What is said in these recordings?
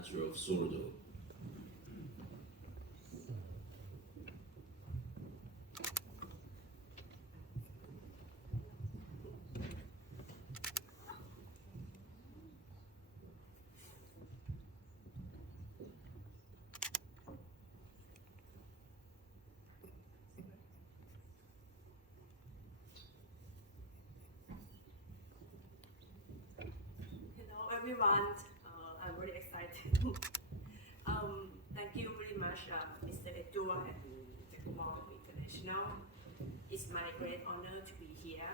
manufacture of sourdough. Hello everyone, I'm very excited. Thank you very much, Mr. Edward and the Gourmand International. It's my great honor to be here.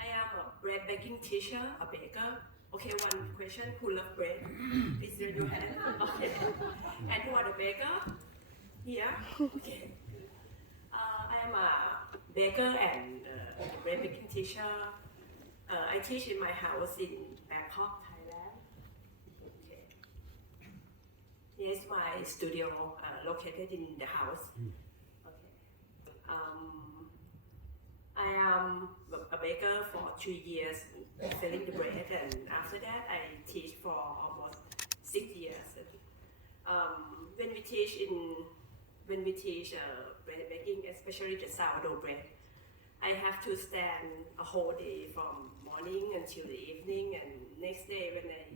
I am a bread baking teacher, a baker. Okay, one question, who loves bread? Please raise your hand. Okay. And who are the baker? Here? Okay. I am a baker and a bread baking teacher. I teach in my house in Bangkok, Thailand. Okay. Here's my studio located in the house. Okay. I am a baker for 3 years selling the bread, and after that I teach for almost 6 years. When we teach bread baking, especially the sourdough bread, I have to stand a whole day from morning until the evening, and next day when I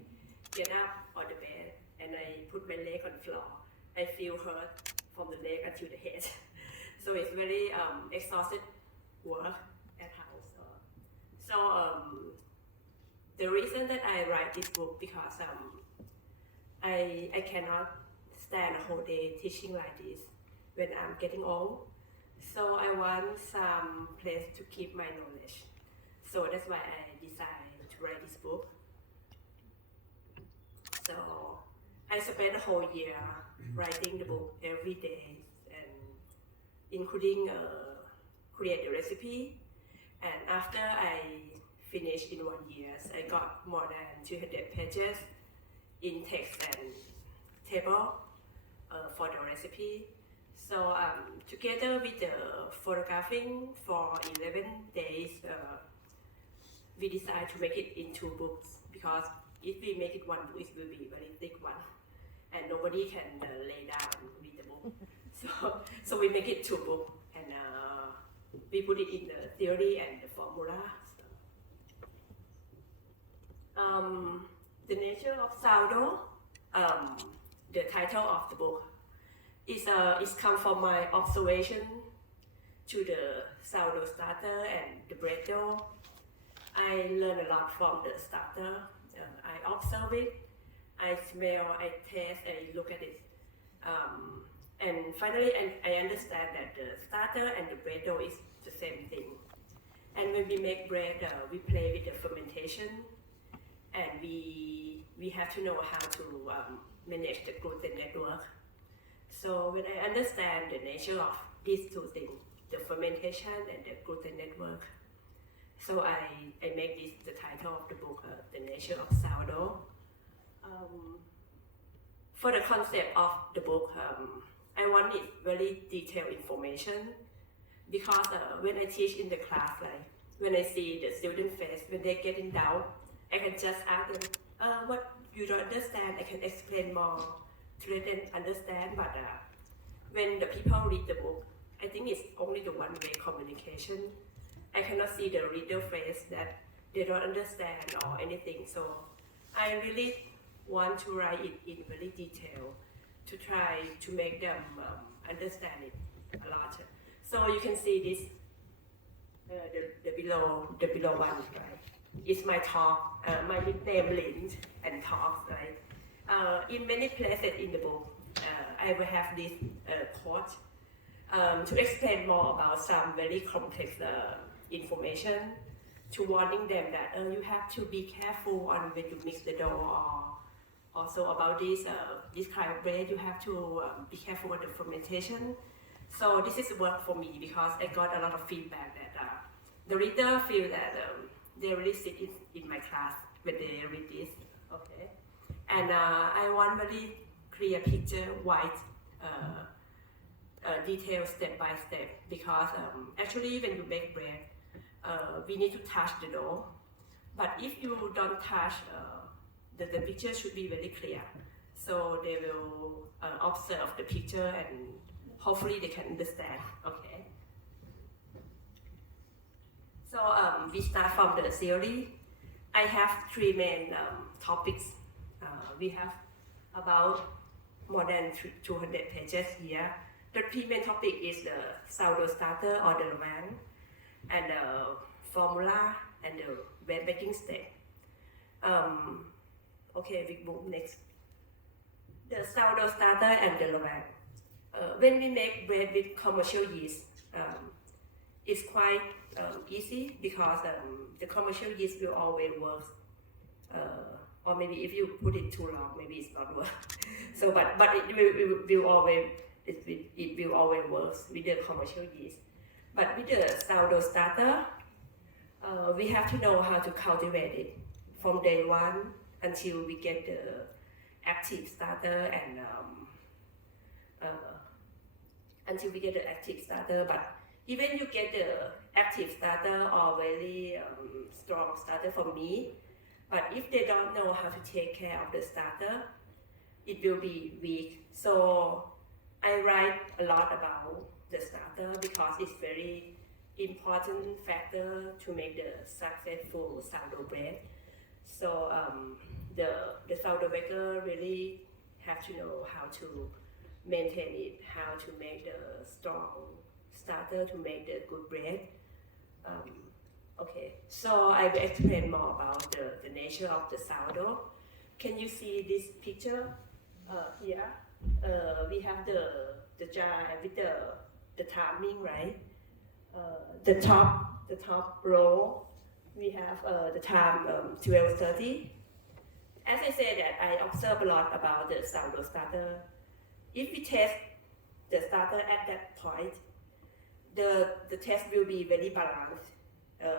get up on the bed and I put my leg on the floor, I feel hurt from the leg until the head. So it's very exhausted work at house. The reason that I write this book because I cannot stand a whole day teaching like this when I'm getting old. So I want some place to keep my knowledge. So that's why I decided to write this book. So I spent a whole year writing the book every day, and including create the recipe. And after I finished in 1 year, I got more than 200 pages in text and table for the recipe. So together with the photographing for 11 days, we decided to make it into books, because if we make it one book, it will be a very thick one, and nobody can lay down and read the book. So we make it 2 books, and we put it in the theory and the formula. The nature of sourdough, the title of the book, is come from my observation to the sourdough starter and the bread dough. I learned a lot from the starter. I observe it, I smell, I taste, I look at it. And finally, I understand that the starter and the bread dough is the same thing. And when we make bread, we play with the fermentation, and we have to know how to manage the gluten network. So when I understand the nature of these 2 things, the fermentation and the gluten network, so I make this the title of the book, The Nature of Sourdough. For the concept of the book, I wanted very detailed information, because when I teach in the class, like when I see the student face, when they get in doubt, I can just ask them, what you don't understand, I can explain more to let them understand. But when the people read the book, I think it's only the one-way communication. I cannot see the reader face that they don't understand or anything. So I really want to write it in very detail to try to make them understand it a lot. So you can see this, the below one, right? It's my talk, my nickname Lint and Talks, right? In many places in the book, I will have this quote to explain more about some very complex information, to warning them that you have to be careful on when you mix the dough, or also about this kind of bread, you have to be careful with the fermentation. So this is work for me, because I got a lot of feedback that the reader feel that they really sit in my class when they read this. Okay. And I want very clear picture, white, detailed step by step, because actually when you make bread, we need to touch the dough. But if you don't touch, the picture should be very clear. So they will observe the picture and hopefully they can understand. Okay. So we start from the theory. I have three main topics. We have about more than 200 pages here. The three main topic is the sourdough starter or the levain, and the formula and the bread baking step. Okay, we move next. The sourdough starter and the levain. When we make bread with commercial yeast, it's quite easy because the commercial yeast will always work. Or maybe if you put it too long, maybe it's not work. So, but it will always work with the commercial yeast. But with the sourdough starter, we have to know how to cultivate it from day one until we get the active starter and until we get the active starter. But even you get the active starter or very strong starter for me, but if they don't know how to take care of the starter, it will be weak. So I write a lot about the starter because it's very important factor to make the successful sourdough bread. So the sourdough baker really have to know how to maintain it, how to make the strong starter to make the good bread. Okay, so I will explain more about the nature of the sourdough. Can you see this picture here? We have the jar with the timing, right? The top row, we have the time 12:30. As I said that I observe a lot about the sourdough starter. If we test the starter at that point, the test will be very balanced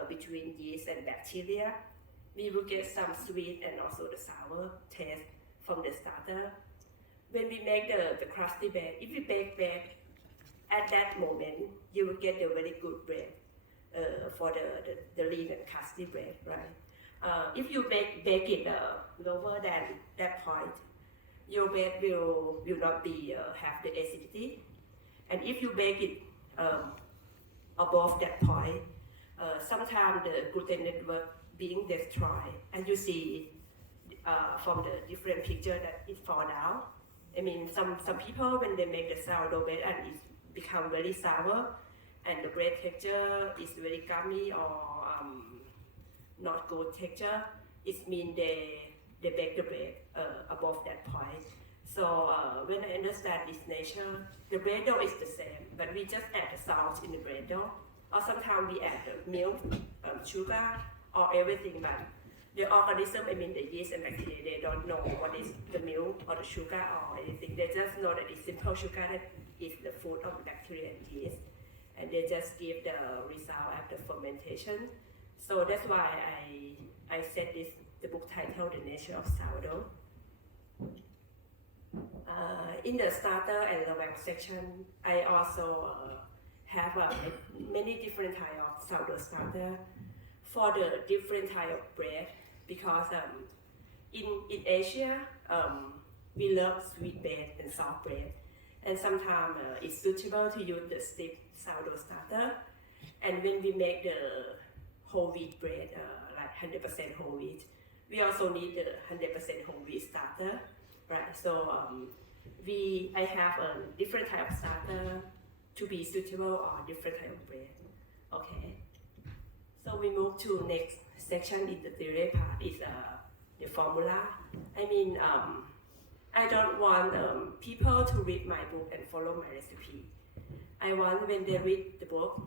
between yeast and bacteria. We will get some sweet and also the sour taste from the starter. When we make the crusty bread, if we bake bread at that moment, you will get a very good bread for the lean and crusty bread, right? If you bake it lower than that point, your bread will not be have the acidity. And if you bake it above that point, sometimes the gluten network being destroyed, and you see from the different picture that it fall down. I mean, some people when they make the sourdough bread and it become very sour, and the bread texture is very gummy or not good texture, it means they bake the bread above that point. So when I understand this nature, the bread dough is the same, but we just add the salt in the bread dough, or sometimes we add the milk, sugar, or everything. But the organism, I mean the yeast and bacteria, they don't know what is the milk or the sugar or anything. They just know that it's simple sugar that is the food of the bacteria and yeast, and they just give the result after fermentation. So that's why I said this, the book title, The Nature of Sourdough. In the starter and levain section, I also have many different types of sourdough starter for the different type of bread, because in Asia we love sweet bread and soft bread, and sometimes it's suitable to use the stiff sourdough starter. And when we make the whole wheat bread, like 100% whole wheat, we also need the 100% whole wheat starter, right? So I have a different type of starter to be suitable or different type of bread. Okay. So we move to next section in the theory part is the formula. I mean, I don't want people to read my book and follow my recipe. I want when they read the book,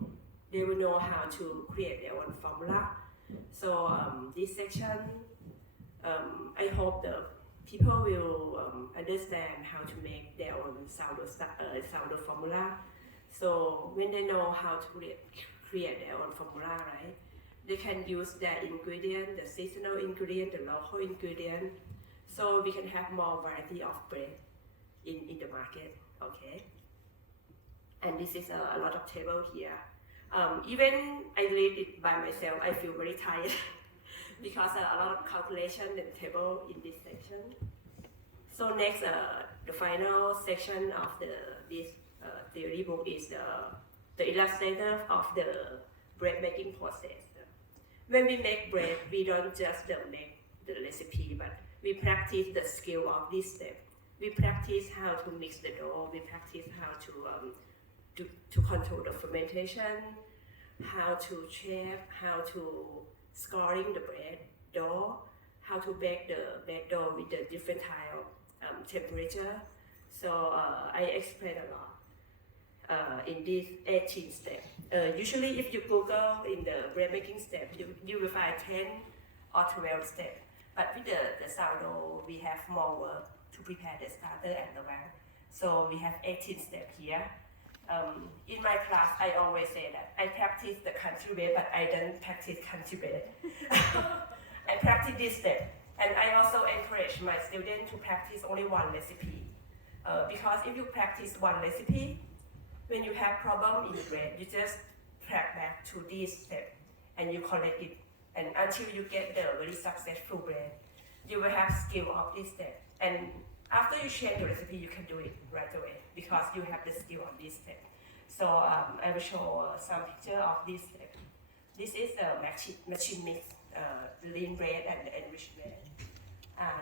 they will know how to create their own formula. So this section, I hope the people will understand how to make their own sourdough formula. So when they know how to create their own formula, right, they can use their ingredient, the seasonal ingredient, the local ingredient, so we can have more variety of bread in the market. Okay. And this is a lot of table here. Even I read it by myself, I feel very tired because a lot of calculation and table in this section. So next, the final section of this theory book is the illustrator of the bread making process. When we make bread, we don't just make the recipe, but we practice the skill of this step. We practice how to mix the dough. We practice how to control the fermentation, how to shape, how to scoring the bread dough, how to bake the bread dough with the different type of temperature. So I explain a lot in these 18 steps. Usually if you Google in the bread making step, you will find 10 or 12 steps. But with the sourdough, we have more work to prepare the starter and the wang. So we have 18 steps here. In my class, I always say that I practice the country bread, but I don't practice country bread. I practice this step. And I also encourage my students to practice only one recipe. Because if you practice one recipe, when you have problem in the bread, you just track back to this step and you correct it. And until you get the very successful bread, you will have skill of this step. And after you change the recipe, you can do it right away because you have the skill of this step. So I will show some picture of this step. This is the machine mix, lean bread and the enriched bread.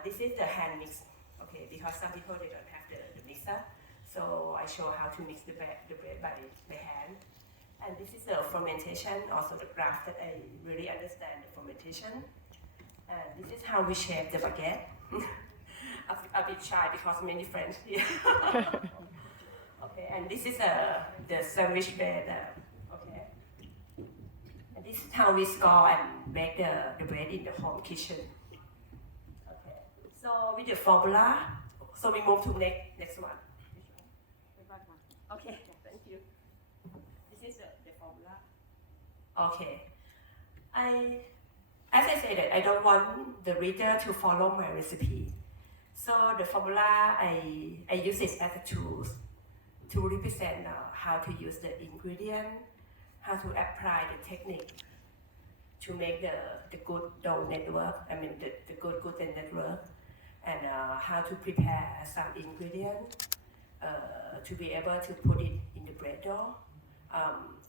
This is the hand mix, okay, because some people they don't have the mixer. So I show how to mix the bread by hand. And this is the fermentation, also the graph that I really understand the fermentation. And this is how we shape the baguette. a bit shy because many friends here. Okay, and this is the sandwich bread. Okay. And this is how we score and bake the bread in the home kitchen. Okay. So with the formula, so we move to next one. Okay, thank you. This is the formula. Okay. As I said, I don't want the reader to follow my recipe. So the formula, I use it as a tool to represent how to use the ingredient, how to apply the technique to make the good dough network, the good gluten network, and how to prepare some ingredient to be able to put it in the bread dough.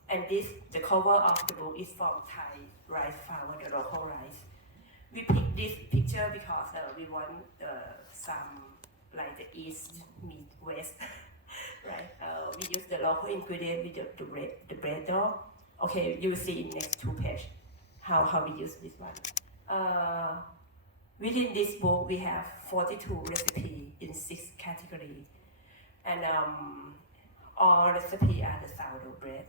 And the cover of the book is from Thai rice flour, the local rice. We picked this picture because we want some like the East meet West, right? We use the local ingredient with the bread dough. Okay, you will see in next 2 pages how we use this one. Within this book, we have 42 recipes in 6 categories, and all recipes are the sourdough bread.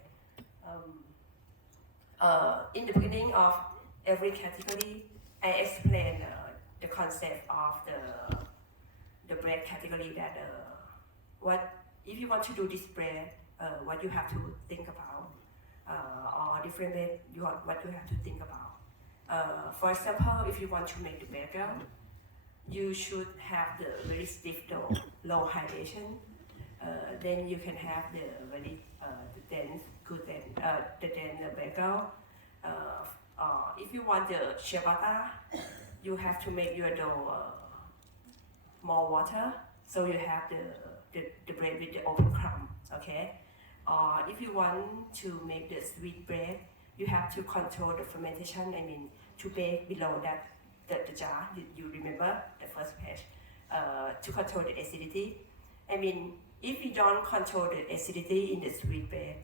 In the beginning of every category, I explain the concept of the bread category that what if you want to do this bread, what you have to think about, or different bread, what you have to think about. For example, if you want to make the bagel, you should have the very stiff dough, low hydration. Then you can have the very the dense bagel. If you want the ciabatta, you have to make your dough more water, so you have the bread with the open crumb, okay? Or if you want to make the sweet bread, you have to control the fermentation, to bake below that the jar, you remember the first page, to control the acidity. If you don't control the acidity in the sweet bread,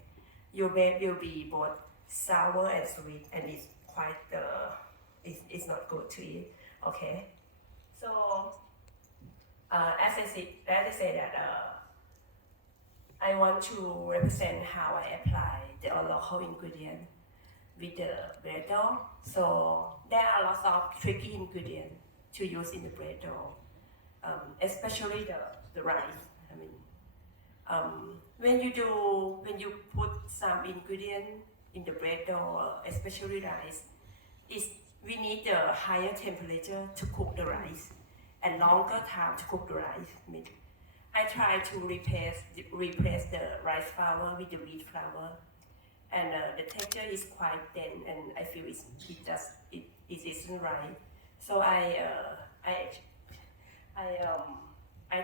your bread will be both sour and sweet, and it's quite it's not good to eat. Okay, so as I said that I want to represent how I apply the local ingredient with the bread dough. So there are lots of tricky ingredients to use in the bread dough, especially the rice. When you put some ingredient in the bread dough, especially rice, we need a higher temperature to cook the rice and longer time to cook the rice. I try to replace the rice flour with the wheat flour, and the texture is quite thin, and I feel it isn't right. So I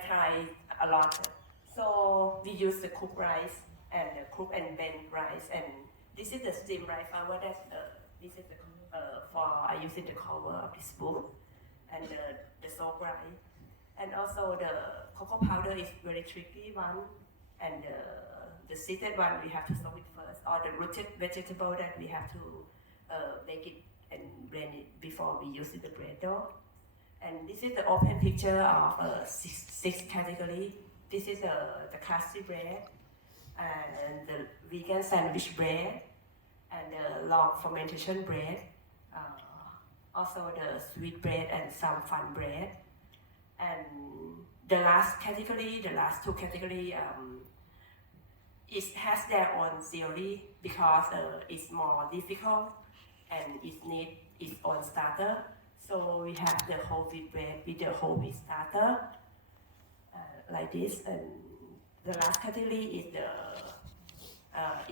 try a lot. So we use the cooked rice and the cooked and blend rice, and this is the steamed rice flour. This is the I use in the cover of this book, and the soaked rice, and also the cocoa powder is very tricky one, and the seeded one we have to soak it first, or the rooted vegetable that we have to make it and blend it before we use in the bread dough. And this is the open picture of six category. This is the classic bread, and the vegan sandwich bread, and the long fermentation bread, also the sweet bread and some fun bread. And the last two category, it has their own theory because it's more difficult and it needs its own starter. So we have the whole wheat bread with the whole wheat starter, like this. And the last category is the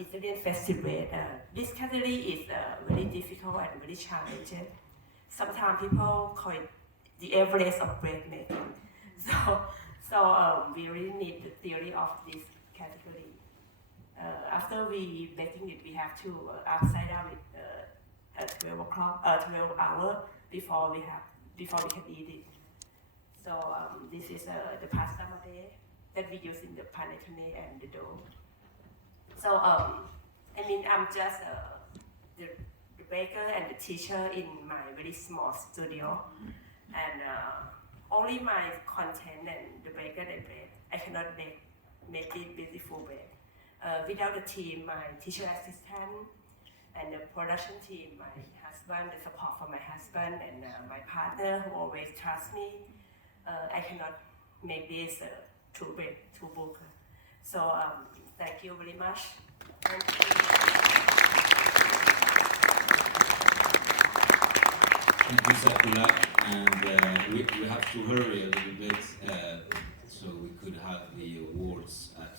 Italian festive bread. This category is very difficult and very challenging. Sometimes people call it the Everest of bread making. So we really need the theory of this category. After we baking it, we have to upside down it at 12 hours before we can eat it. So this is the pasta made that we use in the panettone and the dough. So I'm just the baker and the teacher in my very small studio, and only my content and the baker and bread. I cannot make it beautiful bread. Without the team, my teacher assistant and the production team, my husband, the support from my husband and my partner who always trust me, I cannot make this two book. So thank you very much. Thank you, Sakura. And we have to hurry a little bit so we could have the awards at